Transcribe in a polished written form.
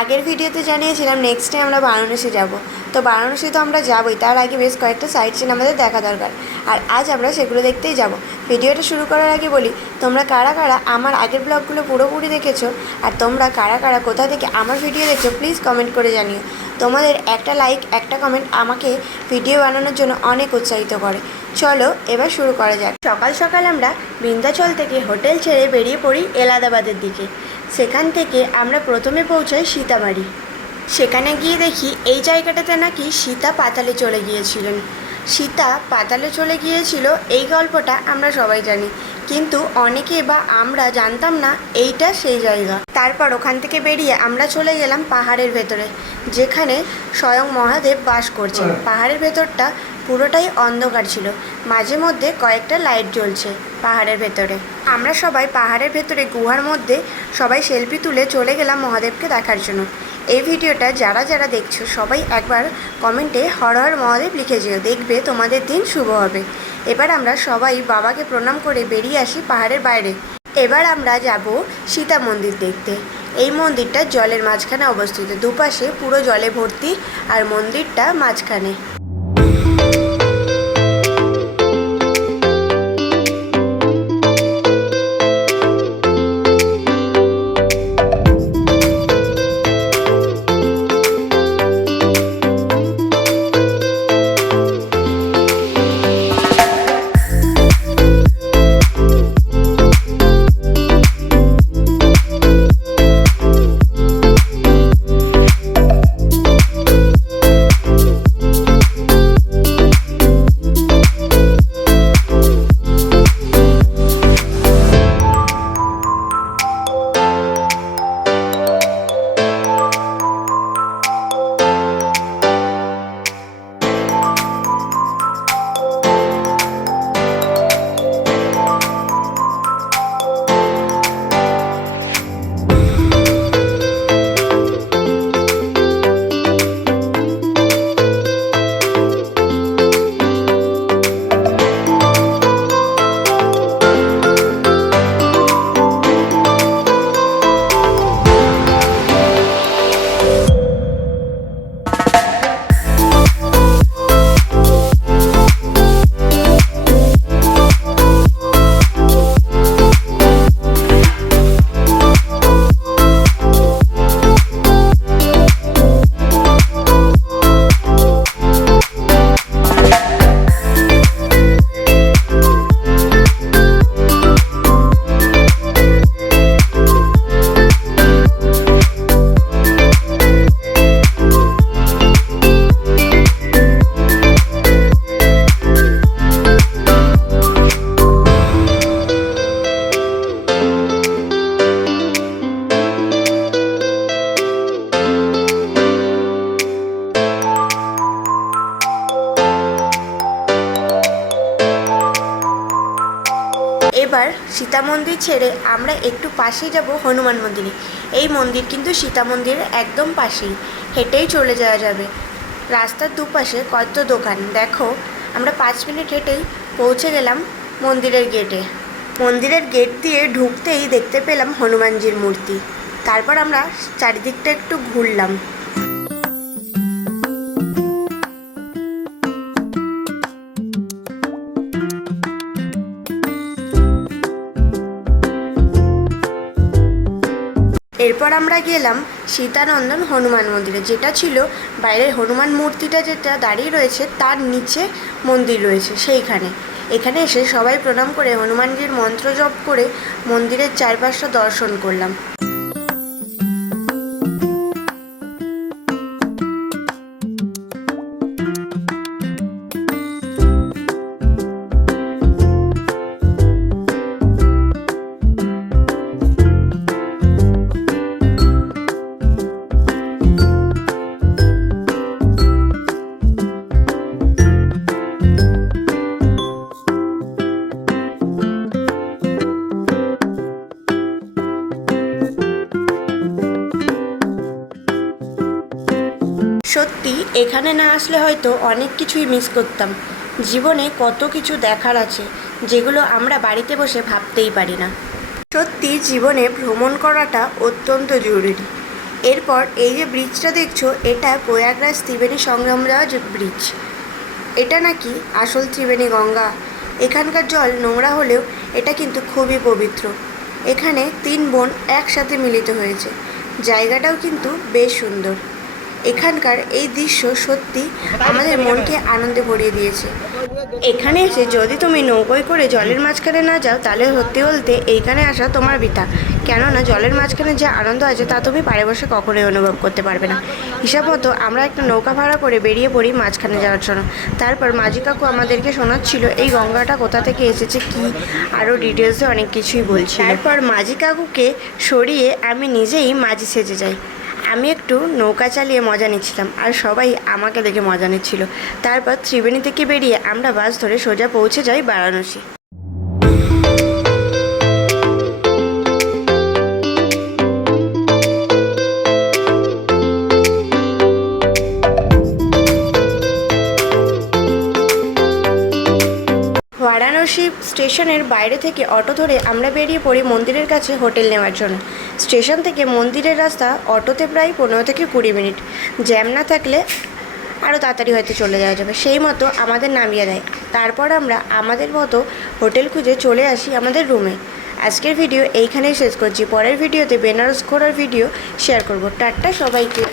আগের ভিডিওতে জানিয়েছিলাম নেক্সট ডে আমরা বারাণসী যাব। তো বারাণসী তো আমরা যাবই, তার আগে বেশ কয়েকটা সাইট সিন আমাদের দেখা দরকার, আর আজ আমরা সেগুলো দেখতেই যাব। ভিডিওটা শুরু করার আগে বলি, তোমরা কারা কারা আমার আগের ব্লগগুলো পুরোপুরি দেখেছো আর তোমরা কারা কারা কোথা থেকে আমার ভিডিও দেখছো প্লিজ কমেন্ট করে জানিও। তোমাদের একটা লাইক একটা কমেন্ট আমাকে ভিডিও বানানোর জন্য অনেক উৎসাহিত করে। চলো এবার শুরু করা যাক। সকাল সকাল আমরা বিন্ধ্যাচল থেকে হোটেল ছেড়ে বেরিয়ে পড়ি এলাহাবাদের দিকে। সেখান থেকে আমরা প্রথমে পৌঁছাই সীতামারি। সেখানে গিয়ে দেখি এই জায়গাটাতে নাকি সীতা পাতালে চলে গিয়েছিলেন। সীতা পাতালে চলে গিয়েছিল এই গল্পটা আমরা সবাই জানি, কিন্তু অনেকে বা আমরা জানতাম না এইটা সেই জায়গা। তারপর ওখান থেকে বেরিয়ে আমরা চলে গেলাম পাহাড়ের ভেতরে, যেখানে স্বয়ং মহাদেব বাস করছেন। পাহাড়ের ভেতরটা পুরোটাই অন্ধকার ছিল, মাঝে মধ্যে কয়েকটা লাইট জ্বলছে পাহাড়ের ভেতরে। আমরা সবাই পাহাড়ের ভেতরে গুহার মধ্যে সবাই সেলফি তুলে চলে গেলাম মহাদেবকে দেখার জন্য। এই ভিডিওটা যারা যারা দেখছো সবাই একবার কমেন্টে হর হর মহাদেব লিখে যেও, দেখবে তোমাদের দিন শুভ হবে। এবার আমরা সবাই বাবাকে প্রণাম করে বেরিয়ে আসি পাহাড়ের বাইরে। এবার আমরা যাব সীতা মন্দির দেখতে। এই মন্দিরটা জলের মাঝখানে অবস্থিত, দুপাশে পুরো জলে ভর্তি আর মন্দিরটা মাঝখানে। এবার সীতা মন্দির ছেড়ে আমরা একটু পাশেই যাব হনুমান মন্দিরে। এই মন্দির কিন্তু সীতা মন্দিরের একদম পাশেই, হেঁটেই চলে যাওয়া যাবে। রাস্তার দুপাশে কত দোকান, দেখো আমরা 5 মিনিট হেঁটেই পৌঁছে গেলাম মন্দিরের গেটে। মন্দিরের গেট দিয়ে ঢুকতেই দেখতে পেলাম হনুমানজির মূর্তি। তারপর আমরা চারিদিকটা একটু ঘুরলাম। এরপর আমরা গেলাম সীতানন্দন হনুমান মন্দিরে, যেটা ছিল বাইরের হনুমান মূর্তিটা যেটা দাঁড়িয়ে রয়েছে তার নিচে মন্দির রয়েছে সেইখানে। এখানে এসে সবাই প্রণাম করে হনুমানজির মন্ত্র জপ করে মন্দিরের চারপাশটা দর্শন করলাম। সত্যি এখানে না আসলে হয়তো অনেক কিছুই মিস করতাম। জীবনে কত কিছু দেখার আছে যেগুলো আমরা বাড়িতে বসে ভাবতেই পারি না। সত্যি জীবনে ভ্রমণ করাটা অত্যন্ত জরুরি। এরপর এই যে ব্রিজটা দেখছো, এটা প্রয়াগরাজ ত্রিবেণী সঙ্গম যাওয়া যে ব্রিজ, এটা নাকি আসল ত্রিবেণী গঙ্গা। এখানকার জল নোংরা হলেও এটা কিন্তু খুবই পবিত্র। এখানে 3 বোন একসাথে মিলিত হয়েছে। জায়গাটাও কিন্তু বেশ সুন্দর। এখানকার এই দৃশ্য সত্যি আমাদের মনকে আনন্দে ভরিয়ে দিয়েছে। এখানে এসে যদি তুমি নৌকোয় করে জলের মাঝখানে না যাও, তাহলে সত্যি বলতে এইখানে আসা তোমার বৃথা। কেননা জলের মাঝখানে যে আনন্দ আছে তা তুমি পাড়ে বসে কখনোই অনুভব করতে পারবে না। হিসাব মতো আমরা একটা নৌকা ভাড়া করে বেরিয়ে পড়ি মাঝখানে যাওয়ার জন্য। তারপর মাঝি কাকু আমাদেরকে শোনাচ্ছিল এই গঙ্গাটা কোথা থেকে এসেছে, কি আরও ডিটেলসে অনেক কিছুই বলছিল। তারপর মাঝি কাকুকে সরিয়ে আমি নিজেই মাঝি সেজে যাই। আমি একটু নৌকা চালিয়ে মজা নিচ্ছিলাম আর সবাই আমাকে দেখে মজা নিচ্ছিল। তারপর ত্রিবেণী থেকে বেরিয়ে আমরা বাস ধরে সোজা পৌঁছে যাই বারাণসী। বারাণসী স্টেশনের বাইরে থেকে অটো ধরে আমরা বেরিয়ে পড়ি মন্দিরের কাছে হোটেল নেওয়ার জন্য। স্টেশন থেকে মন্দিরের রাস্তা অটোতে প্রায় 15 থেকে 20 মিনিট। জ্যাম না থাকলে আরও তাড়াতাড়ি হয়তো চলে যাওয়া যাবে। সেই মতো আমাদের নামিয়ে দেয়। তারপর আমরা আমাদের মতো হোটেল খুঁজে চলে আসি আমাদের রুমে। আজকের ভিডিও এইখানেই শেষ করছি। পরের ভিডিওতে বেনারস ঘোরার ভিডিও শেয়ার করব। টাটা সবাইকে।